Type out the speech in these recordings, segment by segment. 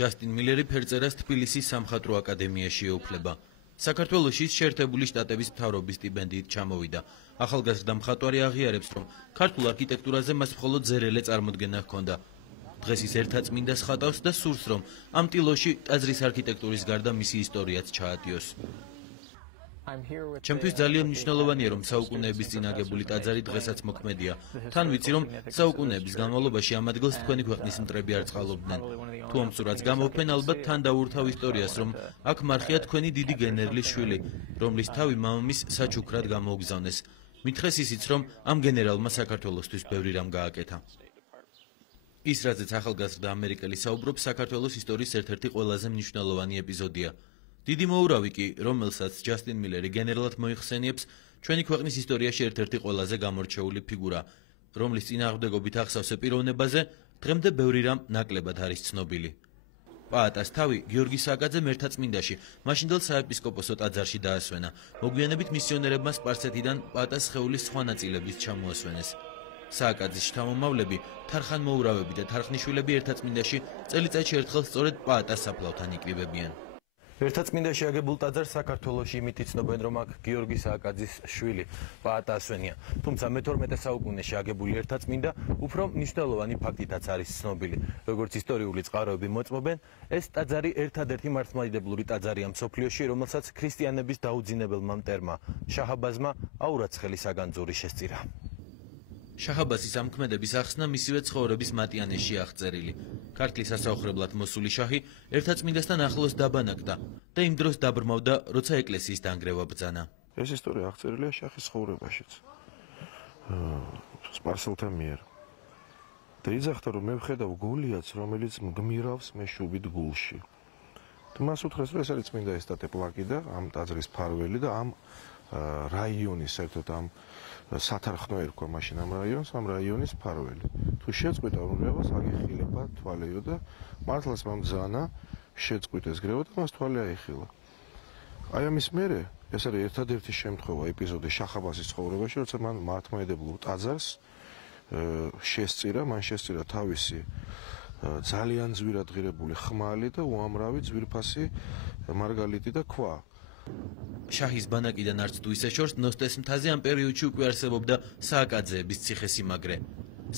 ჯასტინ მილერი ფერწერას თბილისის სამხატვრო აკადემიაში ეუფლება. საქართველოში შეერთებული შტატების მთავრობის სტიპენდიით ჩამოვიდა. ახალგაზრდა მხატვარი აღიარებს, რომ ქართულ არქიტექტურაზე მას მხოლოდ ზერელე წარმოდგენა ჰქონდა. დღეს ის ერთაწმინდას ხატავს და სურს, რომ ამ ტილოში ტაძრის არქიტექტურის გარდა მისი ისტორიაც ჩაატიოს. ჩემთვის ძალიან მნიშვნელოვანია, რომ საუკუნეების წინ აგებული ტაძარი დღესაც მოქმედია. თან ვიცი, რომ საუკუნეების განმავლობაში ამ ადგილს თქვენი ქვეყნის მტრები არ წყალობდნენ. თუ ამ სურათს გამოვფენ, ალბათ თან დავურთავ ისტორიას, რომ აქ მარხია თქვენი დიდი გენერლის შვილი, რომლის თავი მამამის საჩუქრად გამოუგზავნეს. მითხრეს ისიც, რომ ამ გენერალმა საქართველოსთვის ბევრი რამ გააკეთა. ის, რაზეც ახალგაზრდა ამერიკელი საუბრობს, საქართველოს ისტორიის ერთ-ერთი ყველაზე მნიშვნელოვანი ეპიზოდია. დიდი მოურავი კი, რომელსაც ჯასტინ მილერი გენერალად მოიხსენიებს, ჩვენი ქვეყნის ისტორიაში ერთ-ერთი ყველაზე გამორჩეული ფიგურა, რომლის წინააღმდეგობით ახსავსე პიროვნებაზე დღემდე ბევრი რამ ნაკლებად არის ცნობილი. პაატას თავი გიორგი სააკაძემ ერთაწმინდაში, მაშინდელ საეპისკოპოსო ტაძარში დაასვენა. მოგვიანებით მისიონერებმა სპარსეთიდან პაატას სხეულის სხვა ნაწილებიც ჩამოასვენეს. სააკაძის შთამომავლები, თარხანმოურავები და თარხნიშვილები ერთაწმინდაში წელიწადში ერთხელ სწორედ პაატას საფლავთან იკრიბებიან. ერთაწმინდაში აგებულ ტაძარს საქართველოში იმით იცნობენ, რომ აქ გიორგი სააკაძის შვილი პაატა ასვენია. თუმცა მე-12 საუკუნეში აგებული ერთაწმინდა უფრო მნიშვნელოვანი ფაქტითაც არის ცნობილი. როგორც ისტორიული წყაროები მოწმობენ, ეს ტაძარი ერთადერთი მართლმადიდებლური ტაძარია მსოფლიოში, რომელსაც ქრისტიანების დაუძინებელმა მტერმა შაჰ-აბაზმა აურაცხელი საგანძური შესწირა. შაჰ-აბაზის ამქმედების ახსნა მისივე ცხოვრების მატიანეში აღწერილი. ქართლის სასაუხრებლად მოსული შაჰი ერთაწმინდასთან ახლოს დაბანაკდა და იმ დროს დაბრმავდა, როცა ეკლესიის დანგრევა ბრძანა. ეს ისტორია აღწერილია შაჰის ცხოვრებაშიც. სპარსელთა მიერ. და იძახდა, რომ მე ვხედავ გულიაც, რომელიც მგმირავს მეშუბით გულში. მას უთხრეს, რომ ეს არის წმინდა ესტატე პლაკი და ამ ტაძრის ფარველი და ამ რაიონის საერთოდ ამ სათარხნო ერქვა მაშინ ამ რაიონის ფარველი. თუ შეწყვიტა რომლებას აგიხილება თვალეო და მართლაც მამძანა შეწყვიტეს გრევა და მას თვალე აიხილა. აი ამის მერე ეს არის ერთადერთი შემთხვევა ეპიზოდი შაჰ-აბაზის ცხოვრებაში, როცა მან მართლმადიდებლურ ტაძარს მან შესწირა თავისი ძალიან ძვირად ღირებული ხმალი და უამრავი ძვირფასი მარგალიტი და ქვა. შაჰის ბანაკიდან არც თუ ისე შორს ნოსტეს მთაზე ამ პერიოდში უკვე არსებობდა სააკაძეების ციხესიმაგრე.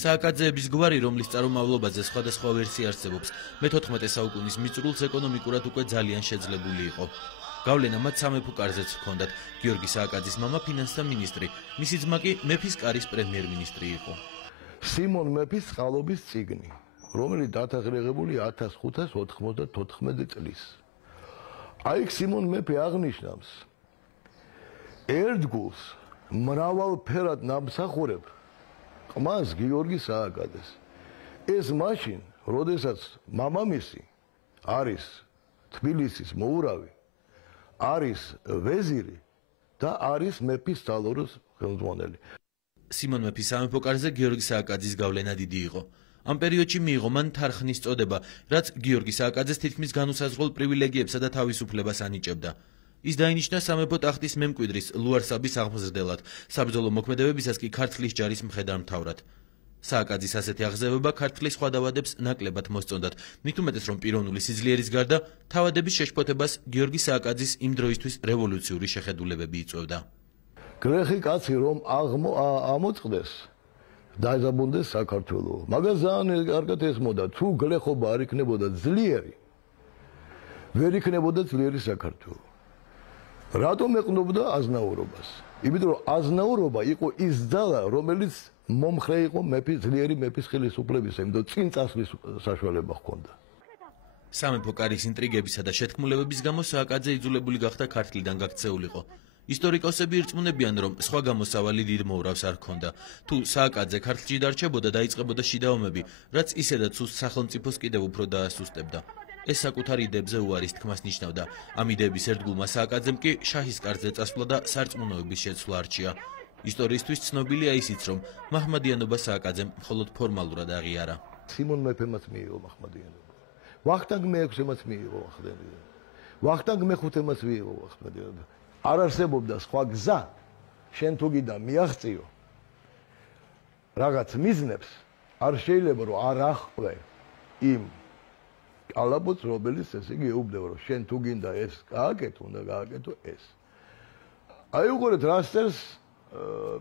სააკაძეების გვარი, რომლის წარმომავლობაზე სხვადასხვა ვერსია არსებობს, მე-14 საუკუნის მიწურულს ეკონომიკურად უკვე ძალიან შეძლებული იყო. გავლენა მათ სამეფო კარზეც ჰქონდათ. გიორგი სააკაძის მამა ფინანსთა მინისტრი, მისი ძმა კი მეფის კარის პრემიერ-მინისტრი იყო. სიმონ მეფის წყალობის წიგნი, რომელიც დათაღრიღებული 1594 წლის. აი სიმონ მეფე აღნიშნავს ერთგულს მრავალფერად ნამსახურებ ყმას გიორგი სააკაძეს. ეს მაშინ, როდესაც მამამისი არის თბილისის მოურავი, არის ვეზირი და არის მეფის სალოროს ხელმძღვანელი. სიმონ მეფის სამეფო კარზე გიორგი სააკაძის გავლენა დიდი იყო. ამ პერიოდში მიიღო მან თარხნის წოდება, რაც გიორგი სააკაძეს თითქმის განუსაზღვრელ პრივილეგიებსა და თავისუფლებას ანიჭებდა. ის დაინიშნა სამეფო ტახტის მემკვიდრის ლუარსაბის აღმზრდელად, საბრძოლო მოქმედებებისას კი ქართლის ჯარის მხედართმთავრად. სააკაძის ასეთი აღზევება ქართლის სხვა დავადებს ნაკლებად მოსწონდათ, მით უმეტეს რომ პიროვნული სიძლიერის გარდა თავადების შეშფოთებას გიორგი სააკაძის იმ დროისთვის რევოლუციური შეხედულებები იწვევდა. გლეხი კაცი რომ ამოწყდეს დაიზაბუნდეს საქართველო. მაგას ძალიან კარგად ესმოდა, თუ გლეხობა არ იქნებოდა ძლიერი, ვერ იქნებოდა ძლიერი საქართველო. რატომ ეყნობდა აზნაურობას? იმიტომ რომ აზნაურობა იყო ის ძალა, რომელიც მომხრე იყო ძლიერი მეფის ხელისუფლებისა, იმიტომ წინ წასვლის საშუალება ჰქონდა. სამეფო კარის ინტრიგებისა და შეთქმულებების გამო სააკაძე იძულებული გახდა ქართლიდან გაქცეულიყო. ისტორიკოსები ირწმუნებიან, რომ სხვა გამოსავალი დიდ მოურავს არ ჰქონდა. თუ სააკაძე ქართლში დარჩებოდა, დაიწყებოდა შიდა ომები, რაც ისედაც სახელმწიფოს კიდევ უფრო დაასუსტებდა. ეს საკუთარ იდეებზე უარის თქმას ნიშნავდა. ამ იდეების ერთგულმა სააკაძემ კი შაჰის კარზე წასვლა და სარწმუნოების შეცვლა არჩია. ისტორიისთვის ცნობილია ისიც, რომ მაჰმადიანობა სააკაძემ მხოლოდ ფორმალურად აღიარა. სიმონ მეფემაც მიიღო მაჰმადიანობა. ვახტანგ მე-6-ემაც მიიღო მაჰმადიანობა. ვახტანგ მე-5-ემაც მიიღო მაჰმადიანობა. არ არსებობდა სხვა გზა, შენ თუ გიდა მიაღწიო რაღაც მიზნებს, არ შეიძლება რომ არ ახვე იმ კალაპოტს რომელიც ესე იგი ეუბნება რომ შენ თუ გინდა ეს გააკეთო უნდა გააკეთო ეს აი უყურეთ რასწერს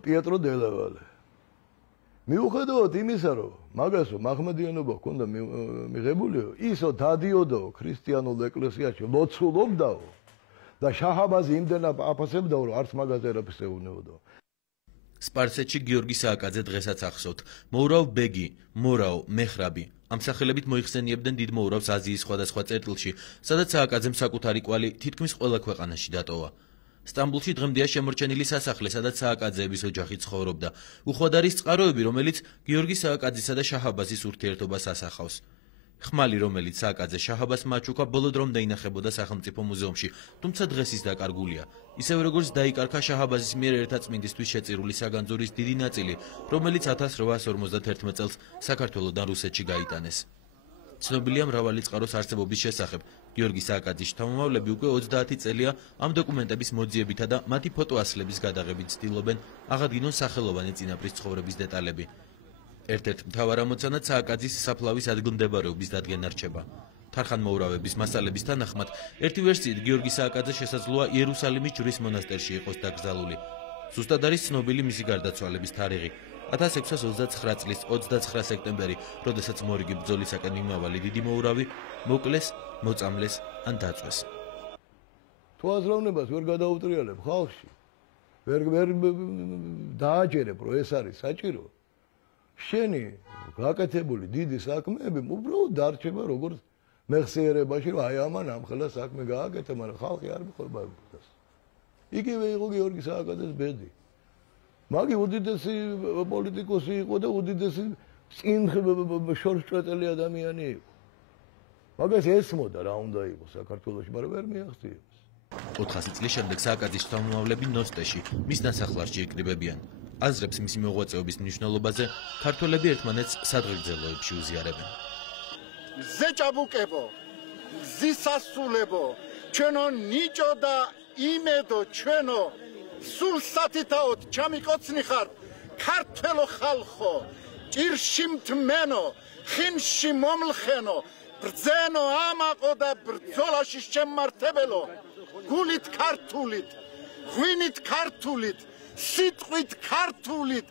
პიეტრო დელავალე მიუხედავად იმისა რომ მაგასო მაჰმედიანობა ჰქონდა მიღებულიო ისო დადიოდაო ქრისტიანულ ეკლესიაში ლოცულობდაო და შაჰაბაზი იმდენად აფასებდაო რომ არც მაგაზე არაფერს ეუბნებოდაო სპარსეთში გიორგი სააკაძე დღესაც ახსოვთ მოურავ ბეგი მორაო მეხრაბი ამ სახელებით მოიხსენიებდნენ დიდ მოურავს აზიის სხვადასხვა წერტილში სადაც სააკაძემ საკუთარი კვალი თითქმის ყველა ქვეყანაში დატოვა სტამბულში დღემდეა შემორჩენილი სასახლე, სადაც სააკაძეების ოჯახი ცხოვრობდა. უხვად არის წყაროები, რომელიც გიორგი სააკაძისა და შაჰაბაზის ურთიერთობას ასახავს. ხმალი, რომელიც სააკაძე შაჰაბაზს მაჩუკა ბოლო დრომდე ინახებოდა სახელმწიფო მუზეუმში, თუმცა დღეს ის დაკარგულია. ისევე როგორც დაიკარგა შაჰაბაზის მიერ ერთაწმინდისთვის შეწირული საგანძურის დიდი ნაწილი, რომელიც 1851 წელს საქართველოდან რუსეთში გაიტანეს. ცნობილია მრავალი წყაროს არსებობის შესახებ. გიორგი სააკაძის შთამომავლები უკვე 30 წელია ამ დოკუმენტების მოძიებითა და მათი ფოტოასლების გადაღებით ცდილობენ აღადგინონ სახელოვანი წინაპრის ცხოვრების დეტალები. ერთ-ერთ მთავარ ამოცანად სააკაძის საფლავის ადგილმდებარეობის დადგენა რჩება. თარხანმოურავების მასალების თანახმად, ერთი ვერსიით გიორგი სააკაძე შესაძლოა იერუსალიმის ჯვრის მონასტერში იყოს დაკრძალული. ზუსტად არის ცნობილი მისი გარდაცვალების თარიღი. 1629 წლის 29 სექტემბერი, როდესაც მორიგი ბრძოლისაკენ მიმავალი დიდი მოურავი მოკლეს, მოწამლეს ან დაწვეს. თუ აზროვნებას ვერ გადაუტრიალებ ხალხში, ვერ დააჯერებ, რომ ეს არის საჭირო, შენი გაკეთებული დიდი საქმეები უბრალოდ დარჩება როგორც მეხსიერებაში, რომ აი ამან ამხელა საქმე გააკეთა, მაგრამ ხალხი არ მიხვდება ეს. იგივე იყო გიორგი სააკაძეს ბედი. მაგი უდიდესი პოლიტიკოსი იყო და უდიდესი წინ შორსჭრეტელი ადამიანი იყო. მაგას ესმოდა რა უნდა იყოს საქართველოში, მაგრამ ვერ მიაღწიეს. 400 წლის შემდეგ სააკაძის შთამომავლები ნოსტეში, მის დასახლარში იკრიბებიან. აზრებს მისი მოღვაწეობის მნიშვნელობაზე ქართველები ერთმანეთს სადღეგრძელოებში უზიარებენ. ზეჭაბუკებო, ზისასულებო, ჩვენო ნიჭო და იმედო ჩვენო სულ სათითაოდ ჩამიკოცნი ხარ ქართველო ხალხო ჭირში მთმენო ხინში მომლხენო ბრძენო ამაყო და ბრძოლაში შემმართებელო გულით ქართულით ღვინით ქართულით სიტყვით ქართულით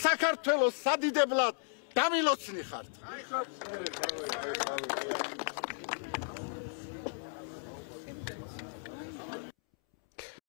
საქართველოს სადიდებლად დამილოცნი ხართ